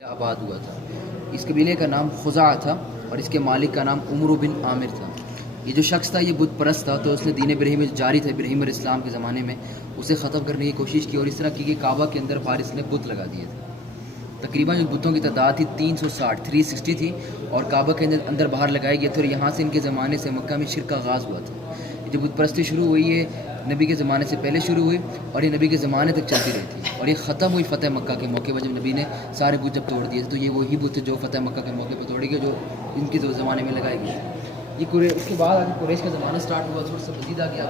آباد ہوا تھا۔ اس قبیلے کا نام خزاع تھا اور اس کے مالک کا نام عمرو بن عامر تھا۔ یہ جو شخص تھا یہ بت پرست تھا، تو اس نے دین ابراہیم جاری تھا ابراہیم علیہ السلام کے زمانے میں، اسے ختم کرنے کی کوشش کی اور اس طرح کی کہ کعبہ کے اندر باہر اس نے بت لگا دیے تھے۔ تقریباً جو بتوں کی تعداد تھی 360 تھی اور کعبہ کے اندر باہر لگائے گئے تھے، اور یہاں سے ان کے زمانے سے مکہ میں شرک کا آغاز ہوا تھا۔ یہ جو بت پرستی شروع ہوئی ہے نبی کے زمانے سے پہلے شروع ہوئی اور یہ نبی کے زمانے تک چلتی رہی تھی، اور یہ ختم ہوئی فتح مکہ کے موقع پر جب نبی نے سارے بت جب توڑ دیے تھے۔ تو یہ وہی بت جو فتح مکہ کے موقع پر توڑے گئے جو ان کے زمانے میں لگائے گئے تھے۔ یہ اس کے بعد آگے قریش کا زمانہ سٹارٹ ہوا، تھوڑا سا مزید آ گیا۔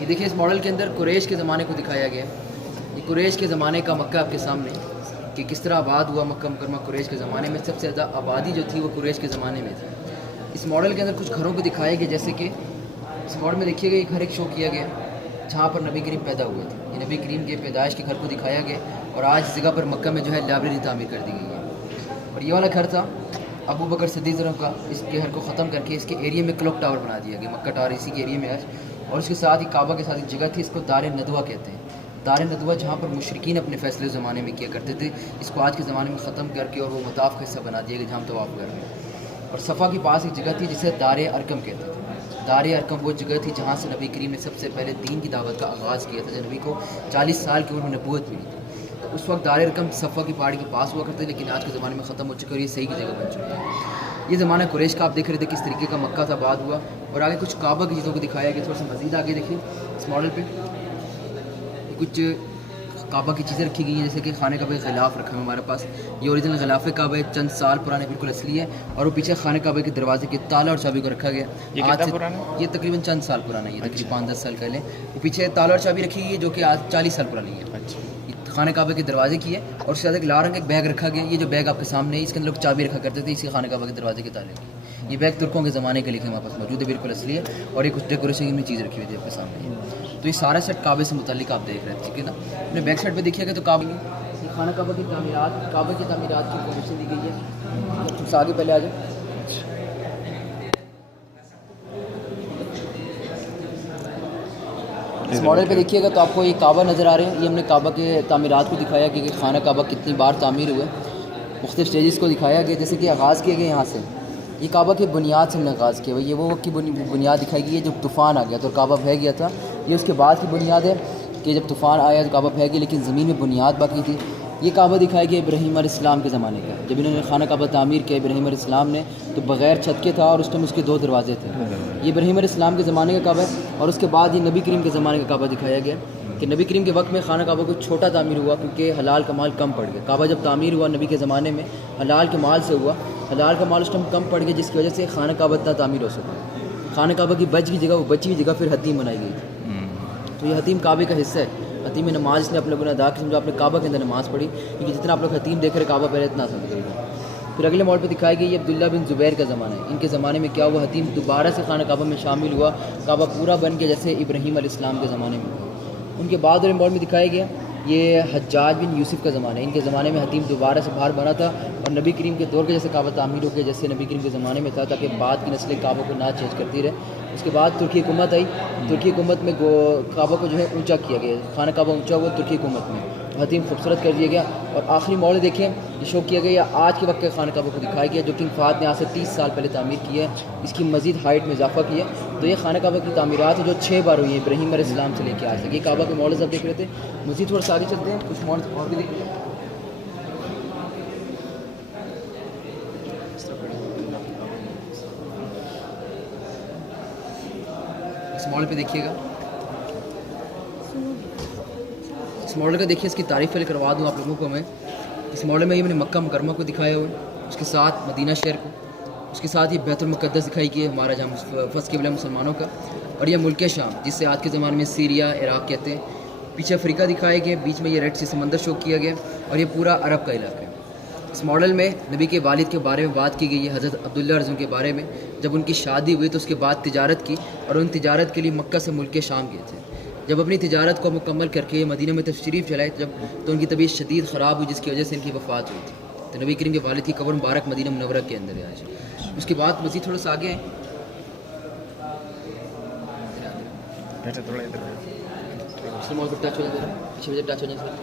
یہ دیکھیں اس ماڈل کے اندر قریش کے زمانے کو دکھایا گیا ہے۔ یہ قریش کے زمانے کا مکہ آپ کے سامنے کہ کس طرح آباد ہوا مکہ مکرمہ قریش کے زمانے میں۔ سب سے زیادہ آبادی جو تھی وہ قریش کے زمانے میں تھی۔ اس ماڈل کے اندر کچھ گھروں کو دکھایا گیا، جیسے کہ اس ماڈل میں دیکھیے گا یہ گھر ایک شو کیا گیا جہاں پر نبی کریم پیدا ہوئے تھے۔ یہ نبی کریم کے پیدائش کے گھر کو دکھایا گیا، اور آج اس جگہ پر مکہ میں جو ہے لائبریری تعمیر کر دی گئی ہے۔ اور یہ والا گھر تھا ابو بکر صدیق کا، اس کے گھر کو ختم کر کے اس کے ایریے میں کلوک ٹاور بنا دیا گیا، مکہ ٹاور اسی کے ایریے میں آج۔ اور اس کے ساتھ ہی کعبہ کے ساتھ ایک جگہ تھی، اس کو دار ندوہ کہتے ہیں۔ دار ندوہ جہاں پر مشرکین اپنے فیصلے زمانے میں کیا کرتے تھے، اس کو آج کے زمانے میں ختم کر کے اور وہ مطاف کا حصہ بنا دیا گیا جہاں ہم طواف کر رہے ہیں۔ اور صفا کے پاس ایک جگہ تھی جسے دار ارقم کہتے تھے۔ دار ارقم وہ جگہ تھی جہاں سے نبی کریم نے سب سے پہلے دین کی دعوت کا آغاز کیا تھا، جب نبی کو 40 سال کی عمر میں نبوت ملی تھی۔ تو اس وقت دار ارقم صفا کی پہاڑی کے پاس ہوا کرتے، لیکن آج کے زمانے میں ختم ہو چکا اور یہ صحیح کی جگہ بن چکا ہے۔ یہ زمانہ قریش کا آپ دیکھ رہے تھے کس طریقے کا مکہ تھا آباد ہوا، اور آگے کچھ کعبہ کی چیزوں کو دکھایا گیا۔ تھوڑا سا مزید آگے دیکھیے اس ماڈل پہ کچھ کعبہ کی چیزیں رکھی گئی ہیں، جیسے کہ خانہ کعبہ غلاف رکھا ہے ہمارے پاس۔ یہ اوریجنل غلاف کعبہ ہے، چند سال پرانے، بالکل اصلی ہے۔ اور وہ پیچھے خانہ کعبہ کے دروازے کے تالا اور چابی کو رکھا گیا۔ یہ تقریباً چند سال پرانا ہے، یہ تقریباً 5-10 سال پہلے۔ وہ پیچھے تالا اور چابی رکھی گئی ہے جو کہ آج 40 سال پرانی ہے۔ خانہ کعبہ کے دروازے کی ہے، اور اس کے ساتھ ایک لال رنگ ایک بیگ رکھا گیا۔ یہ جو بیگ آپ کے سامنے ہے اس کے اندر لوگ چابی رکھا کرتے تھے، اسی خانہ کعبہ کے دروازے کے تالے کی۔ یہ بیگ ترکوں کے زمانے کے لکھے ہمارے پاس موجود ہے، بالکل اصلی ہے، اور یہ کچھ ڈیکوریشن کی چیز رکھی ہوئی تھی آپ کے سامنے۔ تو یہ سارا سیٹ کعبے سے متعلق آپ دیکھ رہے تھے، ٹھیک ہے نا۔ اپنے بیک سائڈ پہ دیکھیے گا تو خانہ کعبہ کی تعمیرات، کعبہ کی تعمیرات کی انفارمیشن دی گئی ہے۔ تم سے آگے پہلے آ جائیں۔ اس ماڈل پہ دیکھیے گا تو آپ کو یہ کعبہ نظر آ رہے ہیں۔ یہ ہم نے کعبہ کے تعمیرات کو دکھایا کہ خانہ کعبہ کتنی بار تعمیر ہوئے، مختلف اسٹیجز کو دکھایا گیا، جیسے کہ آغاز کیا گیا یہاں سے۔ یہ کعبہ کی بنیاد سے ہم نے آغاز کیا، یہ وہ وقت کی بنیاد دکھائی گئی ہے جب طوفان آ گیا تو کعبہ بہہ گیا تھا۔ یہ اس کے بعد کی بنیاد ہے کہ جب طوفان آیا تو کعبہ بہہ گیا، لیکن زمین میں بنیاد باقی تھی۔ یہ کعبہ دکھایا گیا ابراہیم علیہ السلام کے زمانے کا، جب انہوں نے خانہ کعبہ تعمیر کیا ابراہیم علیہ السلام نے، تو بغیر چھت کے تھا اور اس ٹائم اس کے 2 دروازے تھے۔ یہ ابراہیم علیہ السلام کے زمانے کا کعبہ ہے، اور اس کے بعد یہ نبی کریم کے زمانے کا کعبہ دکھایا گیا کہ نبی کریم کے وقت میں خانہ کعبہ کو چھوٹا تعمیر ہوا کیونکہ حلال کا مال کم پڑ گیا۔ کعبہ جب تعمیر ہوا نبی کے زمانے میں حلال کے مال سے ہوا، حلال کا مال اس ٹائم کم پڑ گیا، جس کی وجہ سے خانہ کعبہ اتنا تعمیر ہو سکا۔ خانہ کعبہ کی بچی ہوئی جگہ پھر حتیم بنائی گئی تھی۔ تو یہ حتیم کعبے کا حصہ ہے۔ حتیم نماز اس نے اپنے گناہ ادا کی، سمجھو آپ نے کعبہ کے اندر نماز پڑھی، کیونکہ جتنا آپ لوگ حتیم دیکھ رہے کعبہ پہلے اتنا سمجھے گا۔ پھر اگلے ماڈل پہ دکھائی گئی یہ عبداللہ بن زبیر کا زمانہ ہے۔ ان کے زمانے میں کیا ہوا، حتیم دوبارہ سے خانہ کعبہ میں شامل ہوا، کعبہ پورا بن گیا جیسے ابراہیم علیہ السلام کے زمانے میں ہوا۔ ان کے بعد والے ماڈل میں دکھایا گیا یہ حجاج بن یوسف کا زمانہ ہے۔ ان کے زمانے میں حتیم دوبارہ سے باہر بنا تھا اور نبی کریم کے دور کے جیسے کعبہ تعمیر ہو گیا جیسے نبی کریم کے زمانے میں تھا، تاکہ بعد کی نسلیں کعبہ کو نہ چینج کرتی رہے۔ اس کے بعد ترکی حکومت آئی، ترکی حکومت میں کعبہ کو جو ہے اونچا کیا گیا، خانہ کعبہ اونچا ہوا ترکی حکومت میں، حتیم خوبصورت کر دیا گیا۔ اور آخری ماڈل دیکھیں یہ شو کیا گیا آج کے وقت کے خانہ کعبہ کو دکھایا گیا جو کنگ فہد نے آج سے 30 سال پہلے تعمیر کی ہے، اس کی مزید ہائٹ میں اضافہ کیا ہے۔ تو یہ خانہ کعبہ کی تعمیرات ہیں جو 6 بار ہوئی ہیں ابراہیم علیہ السلام سے لے کے آج تک۔ یہ کعبہ کے ماڈلز آپ دیکھ رہے تھے، مزید تھوڑا سا آگے چلتے ہیں، کچھ ماڈلز اور بھی دیکھیں۔ اس ماڈل پہ دیکھیے گا، اس ماڈل کا دیکھیے، اس کی تعریف پہلے کروا دوں آپ لوگوں کو میں۔ اس ماڈل میں یہ میں نے مکہ مکرمہ کو دکھایا ہوا ہے، اس کے ساتھ مدینہ شہر کو، اس کے ساتھ یہ بیت المقدس دکھائی گئی ہے ہمارا جہاں فرسٹ قبلہ مسلمانوں کا، اور یہ ملک شام جسے آج کے زمانے میں سیریا عراق کہتے ہیں۔ پیچھے افریقہ دکھائے گئے، بیچ میں یہ ریڈ سی سمندر شو کیا گیا، اور یہ پورا عرب کا علاقہ ہے۔ اس ماڈل میں نبی کے والد کے بارے میں بات کی گئی ہے، حضرت عبداللہ رضی کے بارے میں، جب ان کی شادی ہوئی تو اس کے بعد تجارت کی، اور ان تجارت کے لیے مکہ سے ملک شام گئے تھے۔ جب اپنی تجارت کو مکمل کر کے مدینہ میں تشریف لائے تو ان کی طبیعت شدید خراب ہوئی، جس کی وجہ سے ان کی وفات ہوئی تھی۔ تو نبی کریم کے والد کی قبر مبارک مدینہ منورہ کے اندر ہے آج۔ اس کے بعد مزید تھوڑا سا آگے ہیں، بیٹا تھوڑا ادھر اس مال پر ٹچ ہو جائے ذرا پیچھے مجھے ٹچ ہو جائے سر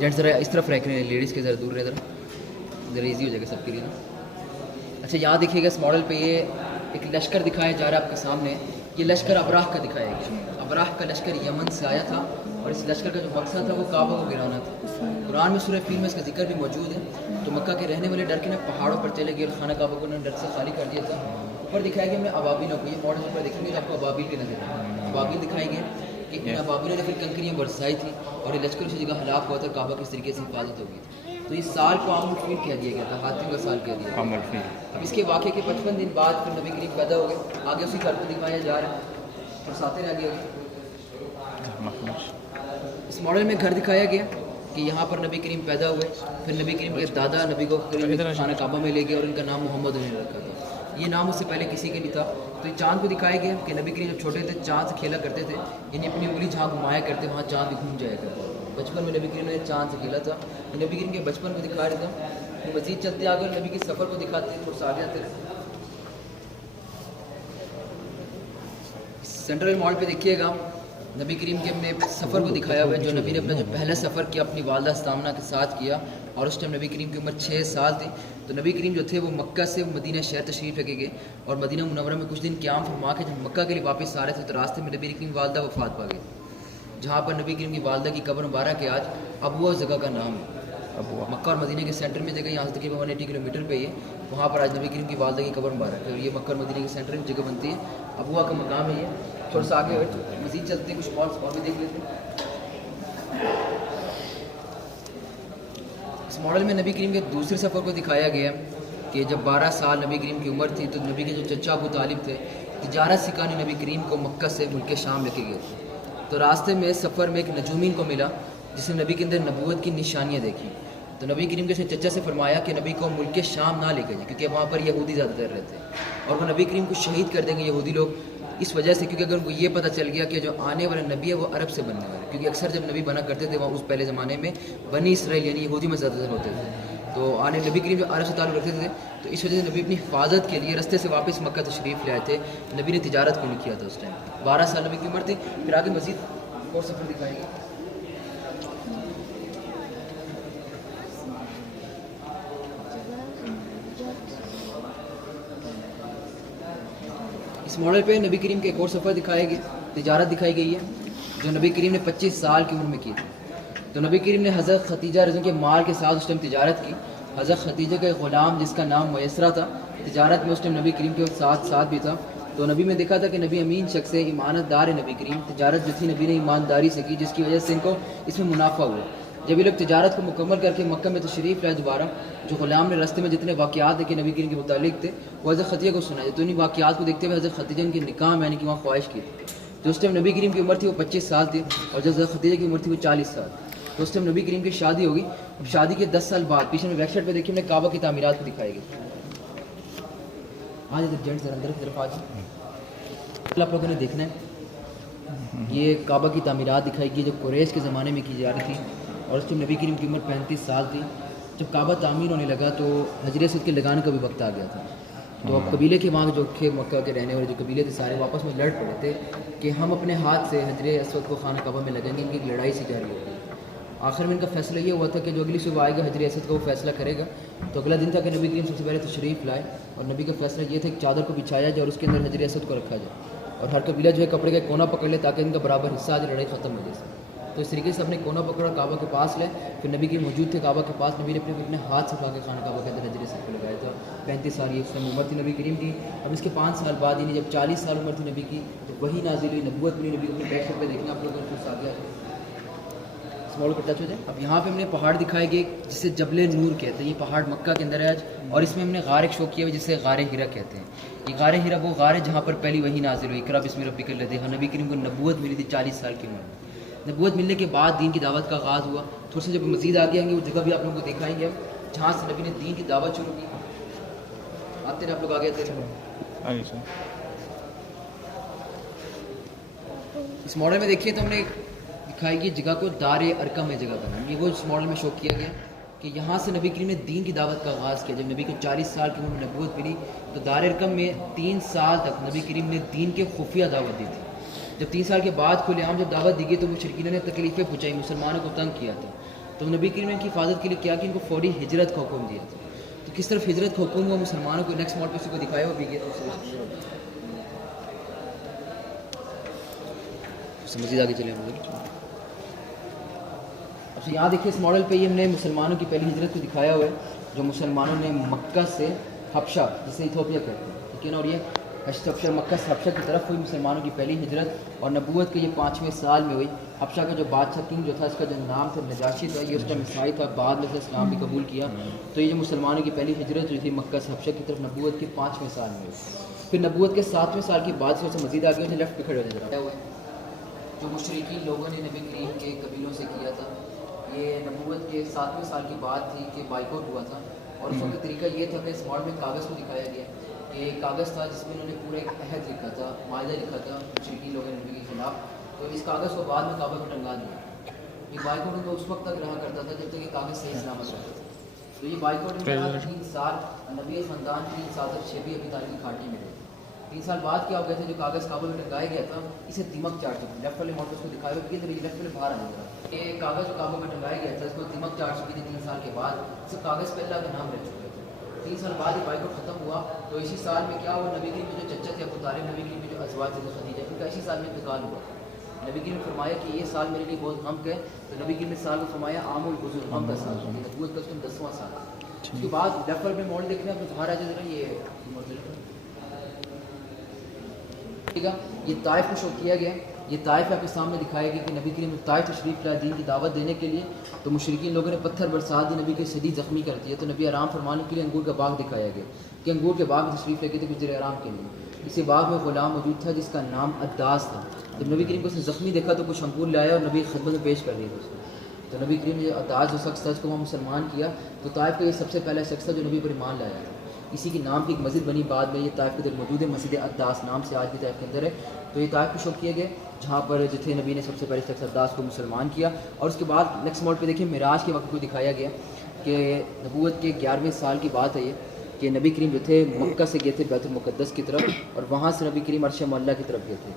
جینٹس ذرا اس طرف رکھ رہے ہیں لیڈیز کے ذرا دور رہے ذرا ایزی ہو جائے گا سب کے لیے نا. اچھا یہاں دیکھیے گا اس ماڈل پہ یہ ایک لشکر دکھایا جا رہا ہے آپ کے سامنے. یہ لشکر ابراہ کا دکھایا گیا. ابراہ کا لشکر یمن سے آیا تھا اور اس لشکر کا جو مقصد تھا وہ کعبہ کو گرانا تھا. قرآن میں سورہ فیل میں اس کا ذکر بھی موجود ہے. تو مکہ کے رہنے والے ڈر کے نا پہاڑوں پر چلے گئے اور خانہ کعبہ کو ڈر سے خالی کر دیا تھا. اوپر دکھایا گیا ہم نے ابابیلوں کو. یہ ماڈل اوپر دیکھیں گے تو آپ کو ابابیل کے نظر آئے. ابابیل دکھائی گئے کہ ان ابابیلوں نے پھر کنکریاں برسائی تھی اور یہ لشکر اسی جگہ ہلاک ہوا تھا. کعبہ کس طریقے سے حفاظت ہوگی تھی. تو اس سال کو عام الفیل کہہ دیا گیا تھا, ہاتھیوں کا سال کہہ دیا گیا. اب اس کے واقعے کے 55 دن بعد پھر نبی کریم پیدا ہو گئے. آگے اسی گھر کو دکھایا جا رہا ہے اور ساتھ رہ گیا. اس ماڈل میں گھر دکھایا گیا کہ یہاں پر نبی کریم پیدا ہوئے. پھر نبی کریم کے دادا نبی کو خانہ کعبہ میں لے گئے اور ان کا نام محمد انہوں نے رکھا تھا. یہ نام اس سے پہلے کسی کے نہیں تھا. تو یہ چاند کو دکھایا گیا کہ نبی کریم جب چھوٹے تھے چاند سے کھیلا کرتے تھے. یعنی اپنی انگلی جہاں گھمایا کرتے وہاں چاند بھی گھوم جایا کرتا. بچپن میں نبی کریم نے چاند سے کھیلا تھا. نبی کریم کے بچپن کو دکھا رہے تھا. مزید چلتے آگے نبی کے سفر کو دکھاتے ہیں اور آگے آتے رہے. سینٹرل مال پہ دیکھیے گا نبی کریم کے اپنے سفر کو دکھایا ہوا ہے. جو نبی نے اپنا جو پہلا سفر کیا اپنی والدہ سامنہ کے ساتھ کیا اور اس ٹائم نبی کریم کی عمر 6 سال تھی. تو نبی کریم جو تھے وہ مکہ سے مدینہ شہر تشریف لے گئے اور مدینہ منورہ میں کچھ دن قیام فرما کے جب مکہ کے لیے واپس آ رہے تھے تو راستے میں نبی کریم کی والدہ وفات پا گئی. جہاں پر نبی کریم کی والدہ کی قبر مبارک ہے آج ابوا جگہ کا نام ہے. مکہ اور مدینہ کے سینٹر میں جگہ یہاں سے تقریباً 180 کلومیٹر پہ ہے. وہاں پر آج نبی کریم کی والدہ کی قبر مبارک ہے اور یہ مکہ اور مدینہ کے سینٹر میں جگہ بنتی ہے. ابوا کا مقام ہے یہ. تھوڑا سا آگے مزید چلتے ہیں کچھ اور بھی دیکھ لیتے ہیں. اس ماڈل میں نبی کریم کے دوسرے سفر کو دکھایا گیا کہ جب 12 سال نبی کریم کی عمر تھی تو نبی کے جو چچا ابو طالب تھے تجارت سکھانے نبی کریم کو مکہ سے ملک شام لے کے گئے. تو راستے میں سفر میں ایک نجومین کو ملا جس نے نبی کے اندر نبوت کی نشانیاں دیکھی. تو نبی کریم کے چچا سے فرمایا کہ نبی کو ملک شام نہ لے کے جائے کیونکہ وہاں پر یہودی زیادہ تر رہتے ہیں اور وہ نبی کریم کو شہید کر دیں گے یہودی لوگ اس وجہ سے کیونکہ اگر ان کو یہ پتہ چل گیا کہ جو آنے والا نبی ہے وہ عرب سے بننے والا ہے. کیونکہ اکثر جب نبی بنا کرتے تھے وہاں اس پہلے زمانے میں بنی اسرائیل یعنی یہودی میں زیادہ تر ہوتے تھے. تو آنے نبی کریم جو عرب سے تعلق رکھتے تھے تو اس وجہ سے نبی اپنی حفاظت کے لیے رستے سے واپس مکہ تشریف لے آئے تھے. نبی نے تجارت کو نہیں کیا تھا اس ٹائم. 12 سال نبی کی عمر تھی. پھر آگے مزید اور سفر دکھائیں گے. اس ماڈل پہ نبی کریم کے ایک اور سفر دکھایا گیا. تجارت دکھائی گئی ہے جو نبی کریم نے 25 سال کی عمر میں کی تھی. تو نبی کریم نے حضرت ختیجہ رضی کے مال کے ساتھ اس ٹائم تجارت کی. حضرت ختیجہ کا ایک غلام جس کا نام میسرہ تھا تجارت میں اس ٹائم نبی کریم کے ساتھ بھی تھا. تو نبی میں دیکھا تھا کہ نبی امین شخص ہے, ایمانت دار ہے نبی کریم. تجارت جو تھی نبی نے ایمانداری سے کی جس کی وجہ سے ان کو اس میں منافع ہوا. جب یہ لوگ تجارت کو مکمل کر کے مکہ میں تشریف لائے دوبارہ جو غلام نے راستے میں جتنے واقعات ہیں کہ نبی کریم کے متعلق تھے وہ حضرت ختیجہ کو سنائے. تو انہیں واقعات کو دیکھتے ہوئے حضرت ختیجہ ان کی نکاح یعنی کہ وہاں خواہش کی تھی. تو اس ٹائم نبی کریم کی عمر تھی وہ 25 سال تھی اور جب حضرت ختیجہ کی عمر تھی وہ 40 سال. تو اس ٹائم نبی کریم کی شادی ہوگی. اب شادی کے 10 سال بعد پیچھے میں ویب سائٹ پہ دیکھیے ہم نے کعبہ کی تعمیرات کو دکھائی گئی. آج ادھر جینٹس اندر کی طرف آ جائیں. آپ لوگوں نے دیکھنا ہے یہ کعبہ کی تعمیرات دکھائی گئی جو قریش کے زمانے میں کی جا رہی تھی اور اس ٹائم نبی کریم کی عمر 35 سال تھی. جب کعبہ تعمیر ہونے لگا تو حجر اسود کے لگانے کا بھی وقت آ گیا تھا. تو اب قبیلے کے وہاں جو تھے مکہ کے رہنے والے جو قبیلے تھے سارے واپس میں لڑ پڑے تھے کہ ہم اپنے ہاتھ سے حجر اسود کو خانہ کعبہ میں لگائیں گے. ان کی لڑائی سی جاری ہوگی. آخر میں ان کا فیصلہ یہ ہوا تھا کہ جو اگلی صبح آئے گا حجر اسود کا وہ فیصلہ کرے گا. تو اگلا دن تھا کہ نبی کریم سب سے پہلے تشریف لائے اور نبی کا فیصلہ یہ تھا کہ چادر کو بچھایا جائے اور اس کے اندر حجر اسود کو رکھا جائے اور ہر قبیلہ جو ہے کپڑے کا کونا پکڑ لے تاکہ ان کا برابر حصہ آ جائے, لڑائی ختم ہو جائے. تو اس طریقے سے اپنے کونا پکڑا کعبہ کے پاس لے. پھر نبی کی موجود تھے کعبہ کے پاس. نبی نے اپنے ہاتھ سے اٹھا کے خانہ کعبہ کے اندر حجر اسود کو لگایا تھا. 35 سال یہ اس میں عمر تھی نبی کریم کی. اب اس کے 5 سال بعد یعنی جب 40 سال عمر تھی نبی کی تو وہی نازل ہوئی, نبوت ملی نبی کو. اپنے بیک سائڈ پہ دیکھنا آپ لوگوں کو ساتھ گیا اس ماڈل کو ٹچ ہو جائے. اب یہاں پہ ہم نے پہاڑ دکھائے گئے جسے جبل نور کہتے ہیں. یہ پہاڑ مکہ کے اندر ہے آج اور اس میں ہم نے غار ایک شو کیا ہے جسے غار ہیرا کہتے ہیں. یہ غار ہیرا وہ غار ہے جہاں پر پہلی وہی نازل ہوئی اقرا بسم ربک الذی. نبی کریم کو نبوت ملی تھی 40 سال کی عمر میں. نبوت ملنے کے بعد دین کی دعوت کا آغاز ہوا. تھوڑا سا جب مزید آگے آئیں گے وہ جگہ بھی آپ لوگوں کو دکھائیں گے جہاں سے نبی نے دین کی دعوت شروع کی. آتے ہیں آپ لوگ آگے آتے ہیں. اس ماڈل میں دیکھیے تو ہم نے دکھائی گئی جگہ کو دار ارقم میں جگہ بنا. یہ وہ اس ماڈل میں شو کیا گیا کہ یہاں سے نبی کریم نے دین کی دعوت کا آغاز کیا. جب نبی کو 40 سال کی عمر میں نبوت ملی تو دار ارقم میں 3 سال تک نبی کریم نے دین کے خفیہ دعوت دی تھی. جب 3 سال کے بعد کھلے عام جب دعوت دی گئی تو مشرکین نے تکلیفیں پہنچائی, مسلمانوں کو تنگ کیا تھا. تو نبی کریم نے ان کی حفاظت کے لیے کیا کہ ان کو فوری ہجرت کا حکم دیا تھا. تو کس طرف ہجرت کا حکم ہوا مسلمانوں کو, نیکسٹ ماڈل کسی کو دکھایا ہوا بھی گیا تو مزید آگے چلے ہم لوگ. اب یہاں دیکھیے اس ماڈل پہ یہ ہم نے مسلمانوں کی پہلی ہجرت کو دکھایا ہوا ہے جو مسلمانوں نے مکہ سے حبشہ جسے ایتھوپیا کہتے ہیں, ٹھیک ہے نا. اور یہ حبشہ مکہ سے حبشہ کی طرف ہوئی مسلمانوں کی پہلی ہجرت, اور نبوت کے یہ 5ویں سال میں ہوئی. حبشہ کا جو بادشاہ کنگ جو تھا اس کا جو نام تھا نجاشی تھا, یہ اس کا عیسائی تھا, بعد میں سے اسلام بھی قبول کیا. تو یہ جو مسلمانوں کی پہلی ہجرت جو تھی مکہ سے حبشہ کی طرف نبوت کے 5ویں سال میں ہوئی. پھر نبوت کے 7ویں سال کے بعد سے مزید آگے ہوتے لیفٹ پہ کھڑے ہو جاتا ہے جو مشرکین لوگوں نے نبی کریم کے قبیلوں سے کیا تھا. یہ نبوت کے 7ویں سال کی بات تھی کہ بائیکاٹ ہوا تھا, اور اس وقت طریقہ یہ تھا کہ اس ماڈل میں کاغذ کو دکھایا گیا کہ ایک کاغذ تھا جس میں انہوں نے پورا ایک عہد لکھا تھا, معاہدہ لکھا تھا مشرکین لوگوں نے نبی کے خلاف. تو اس کاغذ کو بعد میں کعبہ کو ٹنگا دیا. یہ بائیکاٹ ان کو اس وقت تک رہا کرتا تھا جب تک یہ کاغذ صحیح سلامت رہتا تھا. تو یہ بائیکاٹ 3 سال نبی خاندان 3 سال تک شیبی ابی طالب کی کھاٹی میں رہے. 3 سال بعد کیا ہو گیا تھا, جو کاغذ کعبہ میں ٹنگایا گیا تھا اسے دیمک چاٹ چکی. لیفٹ والے ماڈل کو دکھایا ہوا کہ لیفٹ والے باہر آ گیا. یہ کاغذ جو کعبہ میں ٹنگایا گیا تھا اس کو دیمک چاٹ چکی تھی 3 سال کے بعد. اس کاغذ پہ اللہ کا نام رہ چکے تھے. 3 سال بعد یہ بائیکاٹ ختم ہوا. تو اسی سال میں کیا ہوا, نبی کریم کے جو چچا تھے ابو طالب, نبی کریم کے جو ازواج تھے خدیجہ, ان کا اسی سال میں انتقال ہوا. نبی کریم نے فرمایا کہ یہ سال میرے لیے بہت غم کا ہے. تو نبی کریم نے سال کو فرمایا عام الحزن, غم کا سال. نبوت کا اس میں 10واں سال. اس کے بعد لیفٹ میں ماڈل دیکھنا ہے, باہر آ جائے ذرا. یہ طائف کو شو کیا گیا. یہ طائف آپ کے سامنے دکھایا گیا کہ نبی کریم نے طائف تشریف لائے دین کی دعوت دینے کے لیے. تو مشرکین لوگوں نے پتھر برسات دی, نبی کے شدید زخمی کر دیا. تو نبی آرام فرمانے کے لیے انگور کا باغ دکھایا گیا کہ انگور کے باغ میں تشریف لے کے تھے گزر آرام کے لیے. اسی باغ میں غلام موجود تھا جس کا نام عداس تھا. جب نبی کریم کو اس نے زخمی دیکھا تو کچھ انگور لایا اور نبی خدمت میں پیش کر دیا تھا اس کو. تو نبی کریم نے عداس جو شخص تھا اس کو وہاں مسلمان کیا. تو طائف کا یہ سب سے پہلا شخص تھا جو نبی پر ایمان لایا تھا. اسی کے نام کی ایک مسجد بنی بعد میں, یہ طائف کے اندر موجود ہے, مسجد عداس نام سے آج بھی طائف کے اندر ہے. تو یہ طائف کو شو کیا گیا جہاں پر جتنے نبی نے سب سے پہلے شخص عداس کو مسلمان کیا. اور اس کے بعد نیکسٹ موڈ پہ دیکھیں معراج کے وقت کو دکھایا گیا کہ نبوت کے 11ویں سال کی بات ہے یہ کہ نبی کریم جو تھے مکہ سے گئے تھے بیت المقدس کی طرف, اور وہاں سے نبی کریم عرش معلیٰ کی طرف گئے تھے.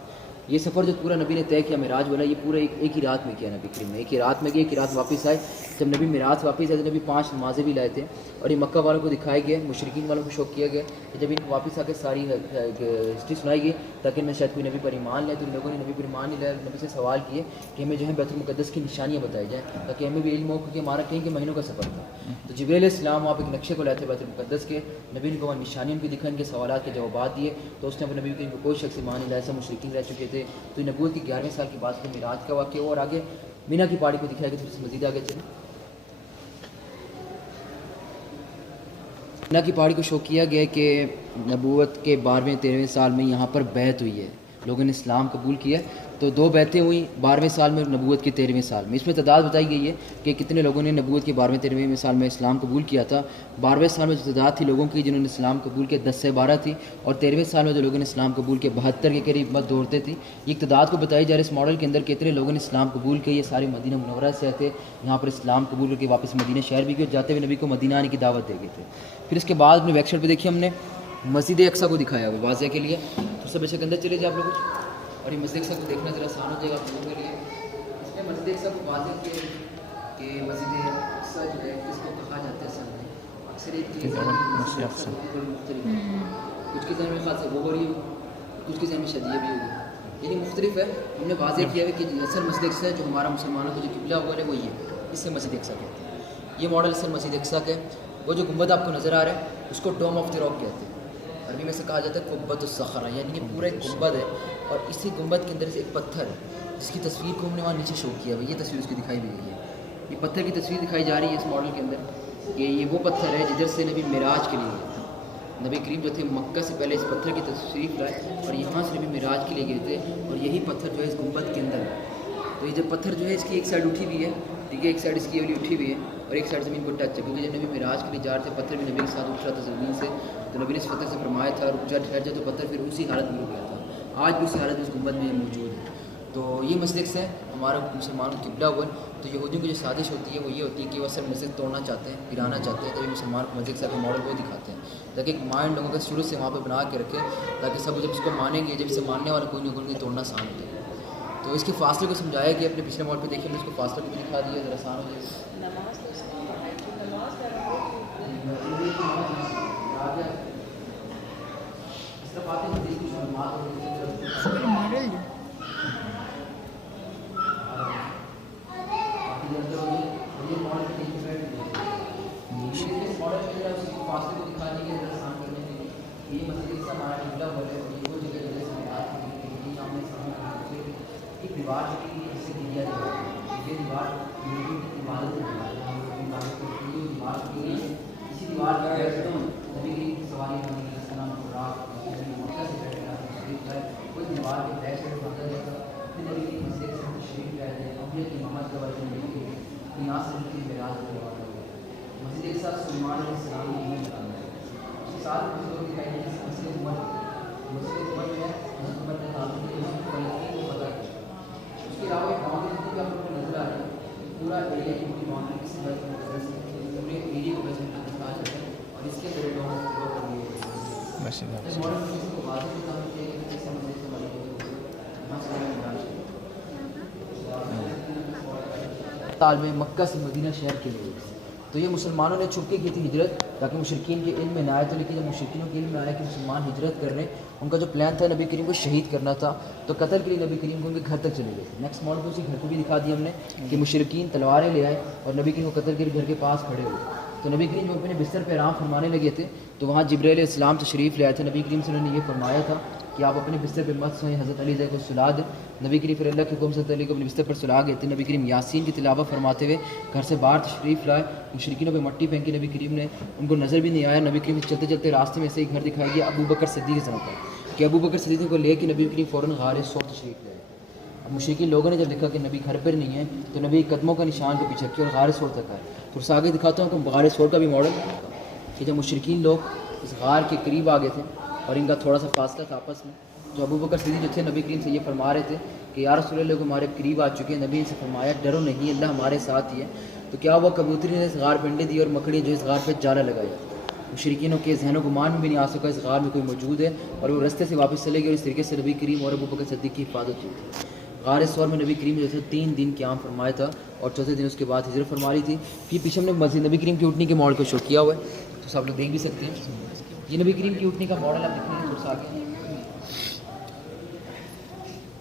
یہ سفر جو پورا نبی نے طے کیا معراج والا, یہ پورا ایک ہی رات میں کیا نبی کریم نے. ایک ہی رات میں گئے, ایک ہی رات واپس آئے. جب نبی معراج واپس آئے تو نبی 5 نمازیں بھی لائے تھے. اور یہ مکہ والوں کو دکھائے گئے, مشرکین والوں کو شوق کیا گیا کہ جب ان کو واپس آ کے ساری ہسٹری سنائی گئی تاکہ میں شاید کوئی نبی پر ایمان لے. تو ان لوگوں نے نبی پر ایمان نہیں لایا, نبی سے سوال کیے کہ ہمیں جو ہے بیت المقدس کی نشانیاں بتائی جائیں تاکہ ہمیں بھی علم ہو, کیونکہ ہمارا کہیں کہ مہینوں کا سفر تھا. تو جبریل علیہ السلام وہاں پہ ایک نقشے کو لائے تھے بیت المقدس کے. نبی نے کو وہاں نشانیاں ان کی دکھائیں, ان کے سوالات کے جوابات دیے. تو اس نے اپنے نبی کریم کو کوئی شخص ایمان نہیں لایا, سب مشرکین رہ چکے تھے. تو نبوت کی 11ویں سال کی بات کو معراج کا واقعہ ہوا. اور آگے مینا کی پہاڑی کو دکھایا گیا. تو مزید آگے چلیں, مینا کی پہاڑی کو شو کیا گیا کہ نبوت کے 12ویں 13ویں سال میں یہاں پر بیعت ہوئی ہے, لوگوں نے اسلام قبول کیا. تو 2 بیعتیں ہوئیں 12ویں سال میں اور نبوت کے 13ویں سال میں. اس میں تعداد بتائی گئی ہے کہ کتنے لوگوں نے نبوت کے 12ویں 13ویں سال میں اسلام قبول کیا تھا. 12ویں سال میں جو تعداد تھی لوگوں کی جنہوں نے اسلام قبول کیا 10 سے 12 تھی, اور 13ویں سال میں جو لوگوں نے اسلام قبول کیا 72 کے قریب بس دوڑتے تھی. یہ تعداد کو بتائی جا رہی ہے اس ماڈل کے اندر کتنے لوگوں نے اسلام قبول کیا. یہ سارے مدینہ منورہ سے آتے, یہاں پر اسلام قبول کر کے واپس مدینہ شہر بھی گئے, جاتے ہوئے نبی کو مدینہ آنے کی دعوت دے گئے تھے. پھر اس کے بعد اپنے ویب سائٹ پہ دیکھیے ہم نے مسجد اقصیٰ کو دکھایا ہوا واضح کے لیے. تو سب بے اندر چلے جائے آپ لوگ, اور یہ مسجد اقصیٰ کو دیکھنا ذرا آسان ہو جائے گا آپ لوگوں کے لیے. اس میں مسجد اقصیٰ کو واضح کیا کہ مسجد اقصیٰ جو ہے اس کو کہا جاتا ہے سن میں اکثر ایک چیز مختلف ہے. کچھ کے ذہن میں خاص وہ ہو رہی ہو, کچھ کے ذہن میں شدیہ بھی ہوگی, یعنی مختلف ہے. ہم نے واضح کیا ہے کہ اصل مسجد اقصیٰ جو ہمارا مسلمانوں کا جو قبلہ ہوا ہے وہ یہ, اس سے مسجد اقصیٰ کہتے ہیں. یہ ماڈل اصل مسجد اقصیٰ کا ہے. وہ جو گنبد آپ کو نظر آ رہا ہے اس کو ڈوم آف دی راک کہتے ہیں. عربی میں سے کہا جاتا ہے قبۃ الصخرہ, یعنی کہ پورا ایک گنبد ہے اور اسی گنبد کے اندر سے ایک پتھر ہے جس کی تصویر کو ہم نے وہاں نیچے شو کیا ہے. یہ تصویر اس کی دکھائی بھی گئی ہے. یہ پتھر کی تصویر دکھائی جا رہی ہے اس ماڈل کے اندر کہ یہ وہ پتھر ہے جدھر سے نبی معراج کے لیے گئے تھے. نبی کریم جو تھے مکہ سے پہلے اس پتھر کی تشریف لائے اور یہاں سے نبی معراج کے لیے گئے تھے, اور یہی پتھر جو ہے اس گنبد کے اندر ہے. تو یہ جب پتھر جو ہے اس کی ایک سائڈ اٹھی ہوئی ہے, ٹھیک ہے, ایک سائڈ اس کی والی اٹھی ہوئی ہے اور ایک سائڈ زمین کو ٹچ ہے, کیونکہ جب نبی معراج کے لیے جا رہے تھے پتھر بھی نبی کے ساتھ اٹھ رہا تھا زمین سے. تو نبی نے اس پتھر سے فرمایا تھا رک جا ٹھہر جا, تو پتھر پھر اسی حالت میں رک گیا تھا. آج بھی اسی حالت میں اس گنبد میں موجود ہے. تو یہ مسجد سے ہمارا مسلمانوں کی قبلہ ہوا ہے. تو یہودیوں کی جو سازش ہوتی ہے وہ یہ ہوتی ہے کہ وہ اصل مسجد توڑنا چاہتے ہیں, گرانا چاہتے ہیں. تبھی مسلمان کو مسجد سے ماڈل وہ دکھاتے ہیں تاکہ ایک مائنڈ لوگوں کا شروع سے وہاں پہ بنا کے رکھے, تاکہ سب جب اس کو مانیں گے, جب اسے ماننے والا کوئی نہ کوئی توڑنا آسان ہوتا ہے. تو اس کے فاصلے کو سمجھایا کہ اپنے پچھلے موڈ پہ دیکھیں, ہم نے اس کو فاصلے کو بھی دکھا دیا ذرا آسان ہو جائے. طالب مکہ سے مدینہ شہر کے لیے. تو یہ مسلمانوں نے چھپ کے کی تھی ہجرت تاکہ مشرکین کے علم میں نہ آئے. تو لیکن جب مشرکینوں کے علم میں آیا کہ مسلمان ہجرت کر رہے ہیں, ان کا جو پلان تھا نبی کریم کو شہید کرنا تھا, تو قتل کے لیے نبی کریم کو ان کے گھر تک چلے گئے. نیکسٹ ماڈل کو اسی گھر کو بھی دکھا دیا ہم نے کہ مشرکین تلواریں لے آئے اور نبی کریم کو قتل کے لیے گھر کے پاس کھڑے ہوئے. تو نبی کریم جب اپنے بستر پہ آرام فرمانے لگے تھے تو وہاں جبرائیل علیہ السلام تشریف لے آئے تھے. نبی کریم سے انہوں نے یہ فرمایا تھا کہ آپ اپنے بستر پہ مت سوئیں, حضرت علی کو سلا دیں. نبی کریم پھر اللہ کے حکم سے حضرت علی کو اپنے بستر پر سلا گئے تھے. نبی کریم یاسین کی تلاوت فرماتے ہوئے گھر سے باہر تشریف لائے. مشرکینوں پہ مٹی پھینکی, نبی کریم نے ان کو نظر بھی نہیں آیا. نبی کریم چلتے چلتے راستے میں سے ہی گھر دکھایا گیا ابو بکر صدیق سے کہ ابو بکر صدیق کو لے کے نبی کریم فوراً غار ثور تشریف لے. اب مشرکین لوگوں نے جب دیکھا کہ نبی گھر پر نہیں ہے تو نبی قدموں کا نشان کو پیچھے کیا اور غار ثور تک آئے. تو اس آگے دکھاتا ہوں کہ غار ثور کا بھی ماڈل کہ جب مشرکین لوگ اس غار کے قریب آ گئے تھے اور ان کا تھوڑا سا فاصلہ تھا آپس میں, تو ابو بکر صدیق جو تھے نبی کریم سے یہ فرما رہے تھے کہ یا رسول اللہ, ہمارے قریب آ چکے ہیں. نبی سے فرمایا ڈرو نہیں, اللہ ہمارے ساتھ ہی ہے. تو کیا ہوا, کبوتری نے اس غار پہ انڈے دی اور مکڑی جو اس غار پہ جالا لگایا. مشرکینوں کے ذہن و گمان میں بھی نہیں آ سکا اس غار میں کوئی موجود ہے, اور وہ رستے سے واپس چلے گئے. اور اس طریقے سے نبی کریم اور ابو بکر صدیق کی حفاظت ہوئی تھی. غار ثور میں نبی کریم جو تھے 3 دن قیام فرمایا تھا اور چوتھے دن اس کے بعد ہجرت فرما لی تھی. پھر پیچھے ہم نے مسجد نبی کریم کی اٹھنی کے ماڈل کو شو کیا ہوا ہے, تو سب لوگ دیکھ بھی سکتے ہیں. یہ نبی کریم کی اٹھنی کا ماڈل آپ دیکھیں گے تھوڑا آگے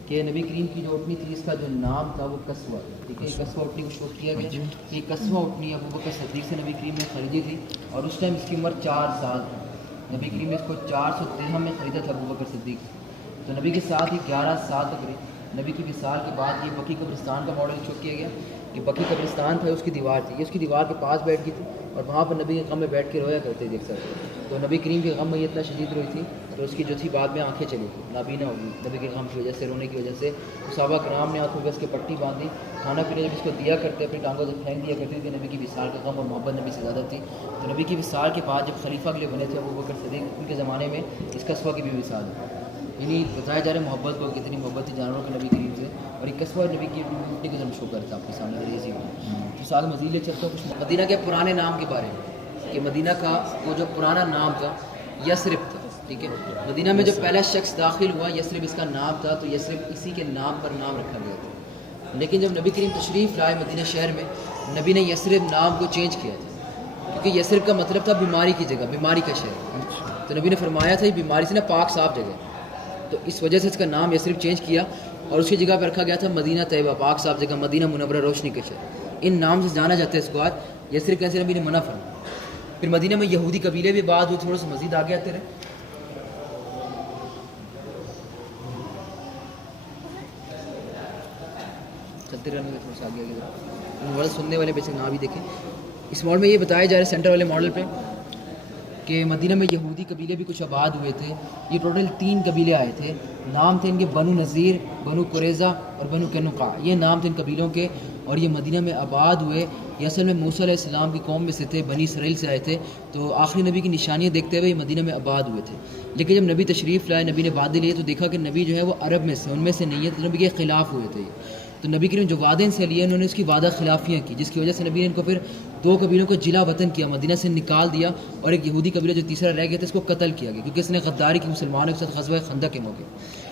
کہ نبی کریم کی جو اٹھنی تھی اس کا جو نام تھا وہ کسوہ. ٹھیک ہے, کسوہ اٹھنی کو شو کیا گیا. یہ کسوہ اٹھنی ابو بکر صدیق سے نبی کریم نے خریدی تھی اور اس ٹائم اس کی عمر 4 سال تھی. نبی کریم نے اس کو 400 درہم میں خریدا تھا ابو بکر صدیق سے. تو نبی کے ساتھ ہی 11 سال تک رہی. نبی کی وصال کے بعد یہ بقی قبرستان کا ماڈل شو کیا گیا کہ بقی قبرستان تھا, اس کی دیوار تھی, یہ اس کی دیوار کے پاس بیٹھ گئی تھی اور وہاں پر نبی کے غم میں بیٹھ کے رویا کرتے دیکھ سکتے. تو نبی کریم کے غم میں یہ اتنا شدید روئی تھی تو اس کی جو تھی بعد میں آنکھیں چلی تھیں, نابینا ہوگی نبی کے غم کی وجہ سے, رونے کی وجہ سے. صحابہ کرام نے آنکھوں پہ اس کے پٹی باندھی. کھانا پینے جب اس کو دیا کرتے اپنی ٹانگوں سے پھینک دیا کرتے کہ نبی کی وصال کا غم اور محبت نبی سے زیادہ تھی. تو نبی کی وصال کے بعد جب خلیفہ کے لیے بنے تھے ابو بکر صدیق, ان کے زمانے میں اس قصبہ کی بھی وصال ہے. یعنی بتایا جا رہا ہے محبت کو, کتنی محبت تھی جانوروں کے نبی کریم سے. اور ایک قصبہ نبی کی اٹھنے کے ذریعے شو کرتا ہے آپ کے سامنے ریزی میں. اس آگے مزید لے چلتا ہوں کچھ مدینہ کے پرانے نام کے بارے میں کہ مدینہ کا وہ جو پرانا نام تھا یثرب تھا. ٹھیک ہے, مدینہ میں جو پہلا شخص داخل ہوا یثرب اس کا نام تھا, تو یثرب اسی کے نام پر نام رکھا گیا تھا. لیکن جب نبی کریم تشریف لائے مدینہ شہر میں, نبی نے یثرب نام کو چینج کیا تھا کیونکہ یثرب کا مطلب تھا بیماری کی جگہ, بیماری کا شہر. تو نبی نے فرمایا تھا یہ بیماری سے نا پاک صاف جگہ, تو اس وجہ سے اس کا نام یثرب چینج کیا اور اس کی جگہ پہ رکھا گیا تھا مدینہ طیبہ, پاک صاف جگہ, مدینہ منورہ, روشنی کا شہر. ان نام سے جانا جاتا ہے اس کو آج. یثرب کیسے نبی نے منع فرمایا. پھر مدینہ میں یہودی قبیلے بھی بعد وہ تھوڑا سا مزید آگے آتے رہے. چلتے رہنے میں تھوڑا سا آگے آگے ماڈل سننے والے پیچھے نام بھی دیکھیں. اس ماڈل میں یہ بتایا جا رہا ہے سینٹر والے ماڈل پہ کہ مدینہ میں یہودی قبیلے بھی کچھ آباد ہوئے تھے. یہ ٹوٹل 3 قبیلے آئے تھے. نام تھے ان کے بنو نذیر, بنو قریظہ اور بنو قینقاع. یہ نام تھے ان قبیلوں کے. اور یہ مدینہ میں آباد ہوئے. یہ اصل میں موسیٰ علیہ السلام کی قوم میں سے تھے, بنی اسرائیل سے آئے تھے, تو آخری نبی کی نشانیاں دیکھتے ہوئے یہ مدینہ میں آباد ہوئے تھے. لیکن جب نبی تشریف لائے, نبی نے وعدے لیے, تو دیکھا کہ نبی جو ہے وہ عرب میں سے, ان میں سے نہیں ہے, تو نبی کے خلاف ہوئے تھے. تو نبی کریم جو وعدے ان سے لیے, انہوں نے اس کی وعدہ خلافیاں کی, جس کی وجہ سے نبی نے ان کو پھر 2 قبیلوں کو جلا وطن کیا, مدینہ سے نکال دیا, اور ایک یہودی قبیلہ جو تیسرا رہ گیا تھا اس کو قتل کیا گیا, کیونکہ اس نے غداری کی مسلمانوں کے ساتھ غزوہ خندق کے موقع.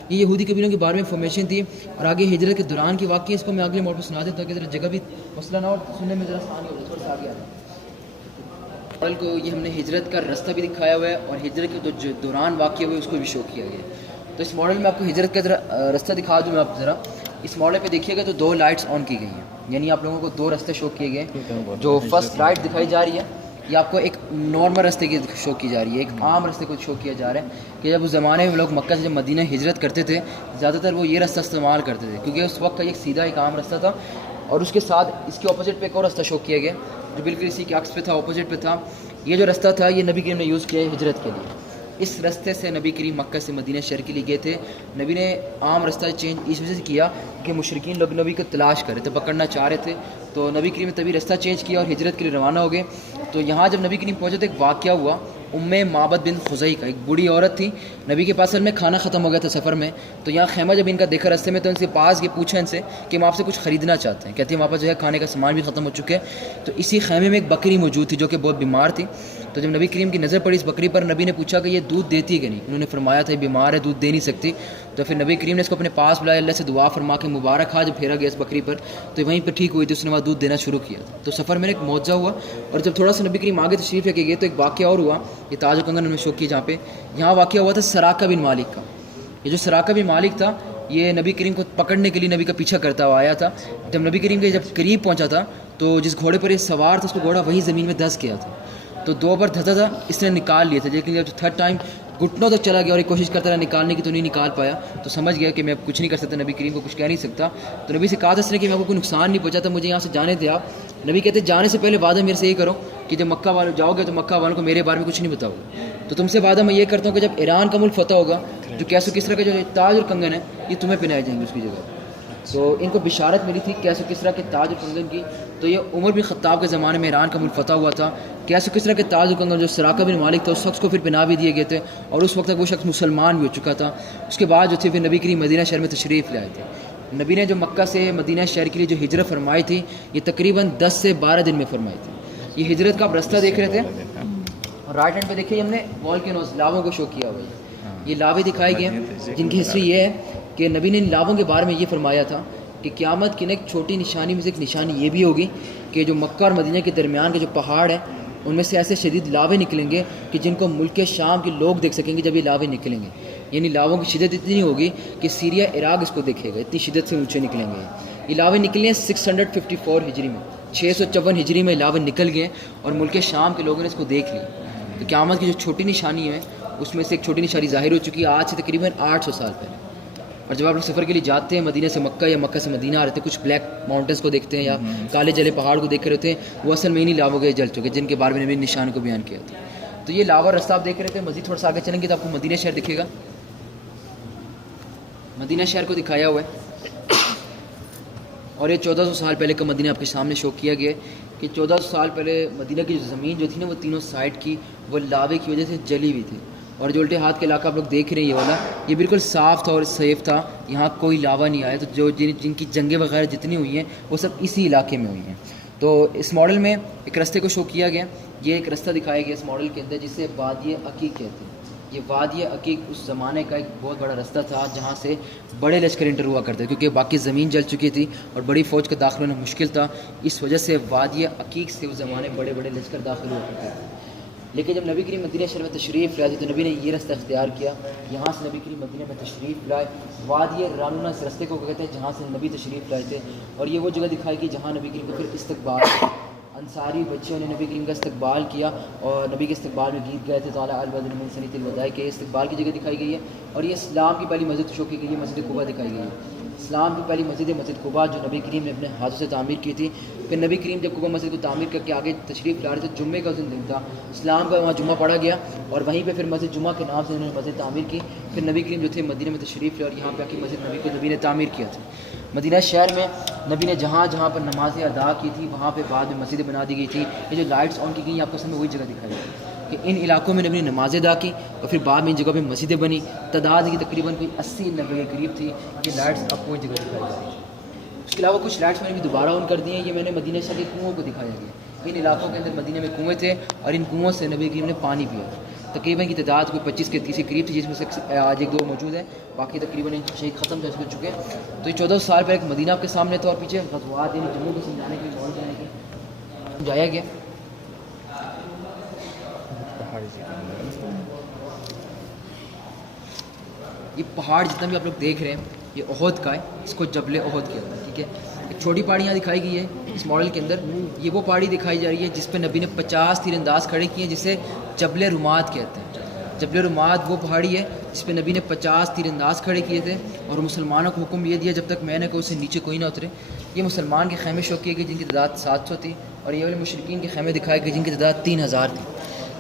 یہ یہودی قبیلوں کے بارے میں انفارمیشن تھی. اور آگے ہجرت کے دوران کی واقعی, اس کو میں اگلے موڈ پہ سنا دیتا ہوں کہ ذرا جگہ بھی مسئلہ نہ ہو, سننے میں ذرا آسانی ہو جائے. تھوڑا سا آگے ماڈل کو یہ ہم نے ہجرت کا رستہ بھی دکھایا ہوا ہے, اور ہجرت کے جو دوران واقع ہوئے اس کو بھی شو کیا گیا. تو اس ماڈل میں آپ کو ہجرت کا ذرا رستہ دکھا دوں میں. آپ ذرا اس ماڈل پہ دیکھیے گا تو 2 لائٹس آن کی گئی ہیں, یعنی آپ لوگوں کو 2 رستے شو کیے گئے. جو فرسٹ لائٹ دکھائی جا رہی ہے یہ آپ کو ایک نارمل رستے کی شو کی جا رہی ہے, ایک عام رستے کو شو کیا جا رہا ہے کہ جب اس زمانے میں لوگ مکہ سے جب مدینہ ہجرت کرتے تھے, زیادہ تر وہ یہ رستہ استعمال کرتے تھے, کیونکہ اس وقت کا ایک سیدھا ایک عام رستہ تھا. اور اس کے ساتھ اس کے اپوزٹ پہ ایک اور رستہ شو کیا گیا جو بالکل اسی کے عکس پہ تھا, اپوزٹ پہ تھا. یہ جو رستہ تھا یہ نبی کریم نے یوز کیا ہے ہجرت کے لیے. اس رستے سے نبی کریم مکہ سے مدینہ شہر کے لیے گئے تھے. نبی نے عام رستہ چینج اس وجہ سے کیا کہ مشرکین لوگ نبی کو تلاش کر رہے تھے, پکڑنا چاہ رہے تھے, تو نبی کریم نے تبھی رستہ چینج کیا اور ہجرت کے لیے روانہ ہو گئے. تو یہاں جب نبی کریم پہنچے تو ایک واقعہ ہوا معبد بن خزئی کا. ایک بوڑھی عورت تھی, نبی کے پاس میں کھانا ختم ہو گیا تھا سفر میں, تو یہاں خیمہ جب ان کا دیکھا رستے میں تو ان سے پاس یہ پوچھا ان سے کہ ہم آپ سے کچھ خریدنا چاہتے ہیں. کہتے ہیں وہاں پر جو ہے کھانے کا سامان بھی ختم ہو چکے ہیں. تو اسی خیمے میں ایک بکری موجود تھی جو کہ بہت بیمار تھی. تو جب نبی کریم کی نظر پڑی اس بکری پر, نبی نے پوچھا کہ یہ دودھ دیتی کہ نہیں. انہوں نے فرمایا تھا یہ بیمار ہے, دودھ دے نہیں سکتی. تو پھر نبی کریم نے اس کو اپنے پاس بلایا, اللہ سے دعا فرما کے مبارک جب پھیرا گیا اس بکری پر, تو وہیں پہ ٹھیک ہوئی تھی, اس نے وہاں دودھ دینا شروع کیا. تو سفر میں ایک معجزہ ہوا. اور جب تھوڑا سا نبی کریم آگے تشریف لے کے گئے تو ایک واقعہ اور ہوا, یہ تاج و کنگن میں شو کیا, جہاں پہ یہاں واقعہ ہوا تھا سراقہ بن مالک کا. یہ جو سراقہ بن مالک تھا یہ نبی کریم کو پکڑنے کے لیے نبی کا پیچھا کرتا ہوا آیا تھا. جب نبی کریم کے جب قریب پہنچا تھا تو جس گھوڑے پر یہ سوار تھا اس کو گھوڑا وہیں زمین میں دھس گیا تھا. تو 2 بار دھسا تھا, اس نے نکال لیے تھے, لیکن جب 3rd ٹائم گھٹنوں تک چلا گیا اور یہ کوشش کرتا رہا نکالنے کی تو نہیں نکال پایا. تو سمجھ گیا کہ میں اب کچھ نہیں کر سکتا, نبی کریم کو کچھ کہہ نہیں سکتا. تو نبی سے کہا تھا اس نے کہ میں آپ کو کوئی نقصان نہیں پہنچاتا, مجھے یہاں سے جانے دے آپ. نبی کہتے جانے سے پہلے وعدہ میرے سے یہ کرو کہ جب مکہ والوں جاؤ گے تو مکہ والوں کو میرے بارے میں کچھ نہیں بتاؤ. تو تم سے وعدہ میں یہ کرتا ہوں کہ جب ایران کا ملک فتح ہوگا, جو کیسو کسرا کے جو تاج اور کنگن ہے یہ تمہیں پہنائے جائیں گے اس کی جگہ. تو ان کو بشارت ملی تھی کیسو کسرا کے تاج اور کنگن کی. تو یہ عمر بن خطاب کے زمانے میں ایران کا ملک فتح ہوا تھا. کیسو کسرا کے تاج اور کنگن جو سراقہ بن مالک تھا اس شخص کو پھر پناہ بھی دیے گئے تھے, اور اس وقت تک وہ شخص مسلمان بھی ہو چکا تھا. اس کے بعد جو تھے پھر نبی کریم مدینہ شہر میں تشریف لائے تھے. نبی نے جو مکہ سے مدینہ شہر کے لیے جو ہجرت فرمائی تھی یہ تقریباً 10 سے 12 دن میں فرمائی تھی. یہ ہجرت کا آپ رستہ دیکھ رہے تھے, اور رائٹ ہینڈ پہ دیکھیے ہم نے والکینوز لاووں کو شو کیا ہوا ہے. یہ لاوے دکھائے گئے جن کی ہسٹری یہ ہے کہ نبی نے ان لاووں کے بارے میں یہ فرمایا تھا کہ قیامت کی ایک چھوٹی نشانی میں سے ایک نشانی یہ بھی ہوگی کہ جو مکہ اور مدینہ کے درمیان کے جو پہاڑ ہیں ان میں سے ایسے شدید لاوے نکلیں گے کہ جن کو ملک شام کے لوگ دیکھ سکیں گے جب یہ لاوے نکلیں گے. یعنی لاووں کی شدت اتنی ہوگی کہ سیریا عراق اس کو دیکھے گا, اتنی شدت سے اونچے نکلیں گے. یہ لاوے نکلے ہیں 654 ہجری میں, 654 ہجری میں لاوے نکل گئے اور ملک شام کے لوگوں نے اس کو دیکھ لی. تو قیامت کی جو چھوٹی نشانی ہے اس میں سے ایک چھوٹی نشانی ظاہر ہو چکی ہے آج سے تقریباً 800 سال پہلے. اور جب آپ لوگ سفر کے لیے جاتے ہیں مدینہ سے مکہ یا مکہ سے مدینہ آ رہے تھے, کچھ بلیک ماؤنٹینس کو دیکھتے ہیں یا کالے جلے پہاڑ کو دیکھ رہے تھے, وہ اصل میں انہیں لاووں کے جل چکے جن کے بارے میں نبی نے نشان کو بیان کیا تھا. تو یہ لاوا رستہ آپ دیکھ رہے تھے. مزید تھوڑا سا آگے چلیں گے تو آپ کو مدینہ شہر دکھے گا. مدینہ شہر کو دکھایا ہوا ہے, اور یہ 1400 سال پہلے کا مدینہ آپ کے سامنے شو کیا گیا ہے کہ 1400 سال پہلے مدینہ کی جو زمین جو تھی نا وہ تینوں سائڈ کی وہ لاوے کی وجہ سے جلی ہوئی تھی. اور جو الٹے ہاتھ کے علاقہ آپ لوگ دیکھ رہے ہیں یہ والا, یہ بالکل صاف تھا اور سیف تھا, یہاں کوئی لاوا نہیں آیا. تو جو جن کی جنگیں وغیرہ جتنی ہوئی ہیں وہ سب اسی علاقے میں ہوئی ہیں. تو اس ماڈل میں ایک رستے کو شو کیا گیا, یہ ایک رستہ دکھایا گیا اس ماڈل کے اندر جسے وادی عقیق کہتے ہیں. یہ وادی عقیق اس زمانے کا ایک بہت بڑا رستہ تھا جہاں سے بڑے لشکر انٹر ہوا کرتے, کیونکہ باقی زمین جل چکی تھی اور بڑی فوج کا داخل ہونا مشکل تھا. اس وجہ سے وادی عقیق سے اس زمانے بڑے بڑے لشکر داخل ہوا کرتے تھے. لیکن جب نبی کریم مدینہ شہر میں تشریف لائے تو نبی نے یہ رستہ اختیار کیا. یہاں سے نبی کریم مدینہ میں تشریف لائے, وادی رانونا اس رستے کو کہتے ہیں جہاں سے نبی تشریف لائے تھے. اور یہ وہ جگہ دکھائی کہ جہاں نبی کریم کا پھر استقبال, انصاری بچوں نے نبی کریم کا استقبال کیا اور نبی کے استقبال میں گیت گائے تھے. تعالیٰ البدر من سنیۃ الوداع کے استقبال کی جگہ دکھائی گئی ہے. اور یہ اسلام کی پہلی مسجد شو کی گئی ہے, مسجد قباء دکھائی گئی ہے. اسلام کی پہلی مسجد مسجد قباء جو نبی کریم نے اپنے ہاتھوں سے تعمیر کی تھی. پھر نبی کریم جب قباء مسجد کو تعمیر کر کے آگے تشریف لا رہے تھے, جمعے کا دن تھا, اسلام کا وہاں جمعہ پڑھا گیا اور وہیں پہ پھر مسجد جمعہ کے نام سے انہوں نے مسجد تعمیر کی. پھر نبی کریم جو تھے مدینہ میں تشریف لے اور یہاں پہ آ کے مسجد نبی کو نبی نے تعمیر کیا تھا. مدینہ شہر میں نبی نے جہاں جہاں پر نمازیں ادا کی تھی وہاں پہ بعد میں مسجدیں بنا دی گئی تھی. یہ جو لائٹس آن کی گئی آپ کو سامنے وہی جگہ دکھائی گئی کہ ان علاقوں میں نبی نے نمازیں ادا کی اور پھر بعد میں ان جگہوں پہ مسجدیں بنی. تعداد کی تقریباً کوئی 80-90 کے قریب تھی. یہ لائٹس آپ کو وہی جگہ دکھائی گئی. اس کے علاوہ کچھ لائٹس میں نے بھی دوبارہ آن کر دی ہیں. یہ میں نے مدینہ شہر کے کنوؤں کو دکھایا گیا. ان علاقوں کے اندر مدینہ میں کنویں تھے اور ان کنوؤں سے نبی کریم نے پانی پیا. تقریباً کی تعداد کوئی 25 کے 30 کے قریب تھی, جس میں سے آج 1-2 موجود ہیں, باقی تقریباً شہید ختم ہو چکے ہیں. تو یہ 14 سال پہلے ایک مدینہ آپ کے سامنے تھا اور پیچھے غزوات یعنی جنگوں کو سمجھانے کے لیے سمجھایا گیا. یہ پہاڑ جتنا بھی آپ لوگ دیکھ رہے ہیں یہ احد کا ہے. اس کو جبل احد کہتے ہیں. ٹھیک ہے, ایک چھوٹی پہاڑی یہاں دکھائی گئی ہے اس ماڈل کے اندر. یہ وہ پہاڑی دکھائی جا رہی ہے جس پہ نبی نے 50 تیر انداز کھڑے کیے ہیں, جسے جبل رماد کہتے ہیں. جبل رماد وہ پہاڑی ہے جس پہ نبی نے 50 تیر انداز کھڑے کیے تھے اور مسلمانوں کو حکم یہ دیا جب تک میں نے کہا اس سے نیچے کوئی نہ اترے. یہ مسلمان کے خیمے شو کیے گئے جن کی تعداد 700 تھی اور یہ والے مشرکین کے خیمے دکھائے گئے جن کی تعداد 3000 تھی.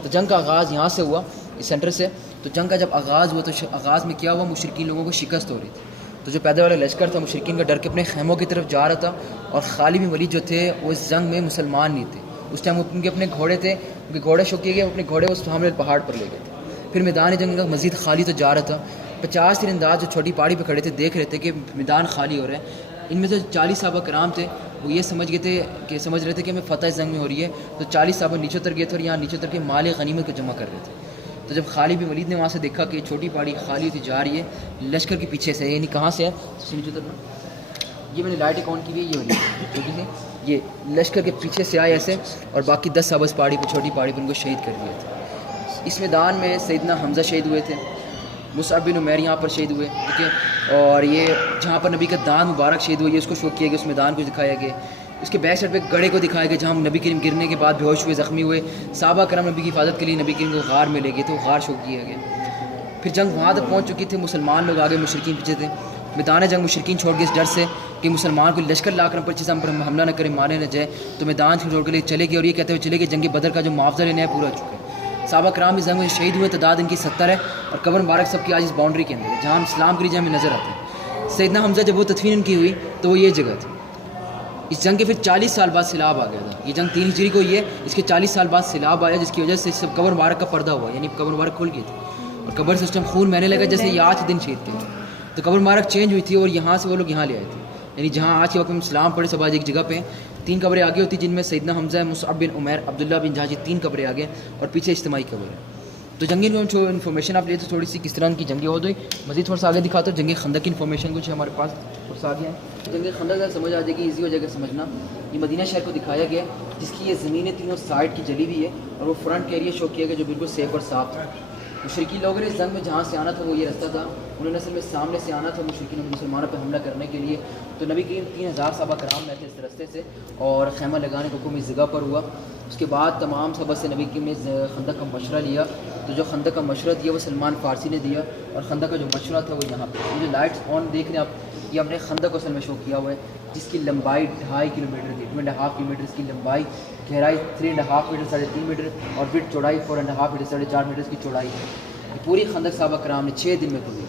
تو جنگ کا آغاز یہاں سے ہوا, اس سینٹر سے. تو جنگ کا جب آغاز ہوا تو آغاز میں کیا ہوا, مشرکین لوگوں کو شکست ہو رہی تھی. تو جو پیدل والا لشکر تھا مشرکین کا ڈر کے اپنے خیموں کی طرف جا رہا تھا اور خالد بن ولید جو تھے وہ اس جنگ میں مسلمان نہیں تھے. اس ٹائم ان کے اپنے گھوڑے تھے, ان کے گھوڑے شو کیے گئے, اپنے گھوڑے اس سامنے پہاڑ پر لے گئے تھے. پھر میدان جنگ کا مزید خالی تو جا رہا تھا. 50 تیر انداز جو چھوٹی پہاڑی پہ کھڑے تھے دیکھ رہے تھے کہ میدان خالی ہو رہا ہے. ان میں سے 40 صحابہ کرام تھے وہ یہ سمجھ رہے تھے کہ ہمیں فتح اس جنگ میں ہو رہی ہے. تو 40 صحابہ نیچے اتر گئے تھے اور یہاں نیچے اتر کے مال غنیمت کو جمع کر رہے تھے. تو جب خالد بن ولید نے وہاں سے دیکھا کہ چھوٹی پہاڑی خالی ہوتی جا رہی ہے لشکر کے پیچھے سے, یعنی کہاں سے ہے نیچے اترنا, یہ میں نے لائٹ آن کی ہوئی ہے, یہ والی چھوٹی سی, یہ لشکر کے پیچھے سے آئے ایسے اور باقی 10 صحابہ اس پہاڑی پہ چھوٹی پہاڑی پہ ان کو شہید کر دیے تھے. اس میدان میں سیدنا حمزہ شہید ہوئے تھے, مصعب بن عمیر یہاں پر شہید ہوئے. ٹھیک ہے, اور یہ جہاں پر نبی کا دانت مبارک شہید ہوئی ہے اس کو شو کیا گیا, اس میدان کو دکھایا گیا. اس کے بیک سائڈ پہ گڑھے کو دکھایا گیا جہاں نبی کریم گرنے کے بعد بے ہوش ہوئے, زخمی ہوئے. صحابہ کرام نبی کی حفاظت کے لیے نبی کریم کو غار میں لے گئے تھے, وہ غار شو کیا گیا. پھر جنگ وہاں تک پہنچ چکی تھی, مسلمان لوگ آگے مشرکین پیچھے تھے. میدان جنگ مشرکین چھوڑ کے اس ڈر سے کہ مسلمان کو لشکر لا کر پر ہم پر حملہ نہ کرے, مارے نہ جائے, تو میدان چھوڑ کے چلے گئے اور یہ کہتے ہوئے چلے گئے جنگ بدر کا جو معاوضہ لینا ہے پورا ہو چکا ہے. صحابہ کرام اس جنگ میں شہید ہوئے, تعداد ان کی 70 ہے اور قبر مبارک سب کی آج اس باؤنڈری کے اندر ہے جہاں اسلام کی جنگ میں نظر آتے ہیں. سیدنا حمزہ جب وہ تدفین ان کی ہوئی تو وہ یہ جگہ تھی. اس جنگ کے پھر 40 سال بعد سیلاب آ گیا تھا. یہ جنگ 3 ہجری کو ہی ہے, اس کے 40 سال بعد سیلاب آیا جس کی وجہ سے سب قبر مبارک کا پردہ ہوا, یعنی قبر مبارک کھل گئی تھی اور قبر سسٹم خون بہنے لگا جیسے یہ آج دن شہید کے. تو قبر مبارک چینج ہوئی تھی اور یہاں سے وہ لوگ یہاں لے آئے تھے, یعنی جہاں آج کے وقت میں اسلام پڑھے سب آج ایک جگہ پہ 3 قبریں آگے ہوتی جن میں سیدنا حمزہ, مصعب بن عمیر, عبداللہ بن جہاز, 3 قبریں آگے اور پیچھے اجتماعی قبر ہے. تو جنگی انفارمیشن آپ لیے تو تھوڑی سی کس طرح کی جنگیں ہو گئی. مزید تھوڑا سا آگے دکھاتا ہوں. جنگ خندق کی انفارمیشن کچھ ہمارے پاس تھوڑا سا آگے ہے. جنگ خندق اگر سمجھ آ جائے گی, ایزی ہو جائے گا سمجھنا. یہ مدینہ شہر کو دکھایا گیا جس کی یہ زمینیں تینوں سائڈ کی جلی ہوئی ہے اور وہ فرنٹ کا ایریا شو کیا گیا جو بالکل سیف اور صاف تھا. مشرکین لوگوں نے اس جنگ میں جہاں سے آنا تھا وہ یہ رستہ تھا, انہوں نے اصل میں سامنے سے آنا تھا مشرکین مسلمانوں پہ حملہ کرنے کے لیے. تو نبی کریم 3000 صحابہ کرام میں تھے اس رستے سے اور خیمہ لگانے کا حکم اس جگہ پر ہوا. اس کے بعد تمام صحابہ سے نبی کریم نے خندق کا مشورہ لیا. تو جو خندق کا مشورہ دیا وہ سلمان فارسی نے دیا اور خندق کا جو مشورہ تھا وہ یہاں پہ. یہ جو لائٹس آن دیکھ رہے ہیں آپ, یہ اپنے خندق کو اصل میں شو کیا ہوا ہے جس کی لمبائی 2.5 کلومیٹر تھی, 2.5 کلومیٹر اس کی لمبائی, گہرائی 3.5 میٹر, 3.5 میٹر اور وڈتھ چوڑائی 4.5 میٹر, 4.5 میٹر اس کی چوڑائی ہے. یہ پوری خندق صحابہ کرام نے 6 دن میں کھولی.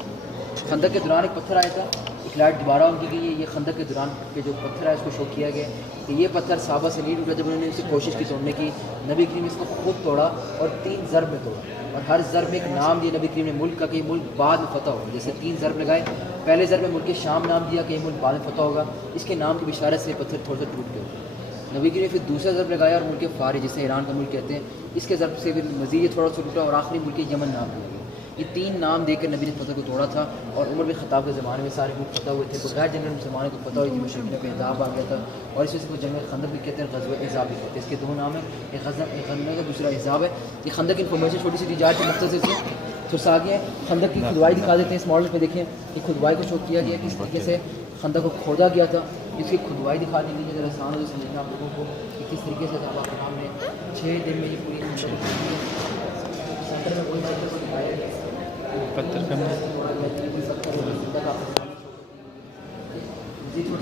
خندق کے دوران ایک پتھر آیا تھا, ایک لائٹ دوبارہ ان کی گئی ہے. یہ خندق کے دوران کے جو پتھر ہے اس کو شو کیا گیا کہ یہ پتھر صحابہ سے نہیں ٹوٹا جب انہوں نے اسے کوشش کی توڑنے کی. نبی کریم اس کو خود توڑا اور 3 ضرب میں توڑا اور ہر ضرب میں ایک نام دیا نبی کریم نے ملک کا کہ یہ ملک بعد میں فتح ہوگا. جیسے 3 ضرب لگائے, پہلے ضرب میں ملک شام نام دیا کہ یہ ملک بعد میں فتح ہوگا. اس کے نام کی بشارت سے یہ پتھر تھوڑا سا ٹوٹ گیا. نبی کریم نے پھر دوسرا ضرب لگایا اور ملک فارس جسے ایران کا ملک کہتے ہیں, اس کے ضرب سے پھر مزید تھوڑا سا ٹوٹا اور آخری ملک یمن نام دیا گیا. یہ 3 نام دے کر نبی نے پتھر کو توڑا تھا اور عمر بن خطاب کے زمانے میں سارے ملک فتح ہوئے تھے. بغیر جنرل مسلمانوں کو فتح ہوئی تھی, مشرکین پہ عذاب آ گیا تھا اور اس وجہ سے کو جنگ خندق بھی کہتے ہیں, غزوہ احزاب بھی کہتے ہیں. اس کے 2 نام ہیں, ایک خندق ہے دوسرا احزاب ہے. یہ خندق کی انفارمیشن چھوٹی سی دی جائے تو مختصر سے تھوڑا سا آگے ہے. خندق کی کھدوائی دکھا دیتے ہیں. اس ماڈل پہ دیکھیں یہ کھدوائی کو شو کیا گیا کس طریقے سے خندق کو کھودا گیا تھا. اس کی کھدوائی دکھا دیں گے ذرا آسان ہو سمجھنا آپ لوگوں کو کہ کس طریقے سے صحابہ کرام نے 6 دن میں یہ پوری سینٹر میں کوئی کو دکھایا گیا. پتھر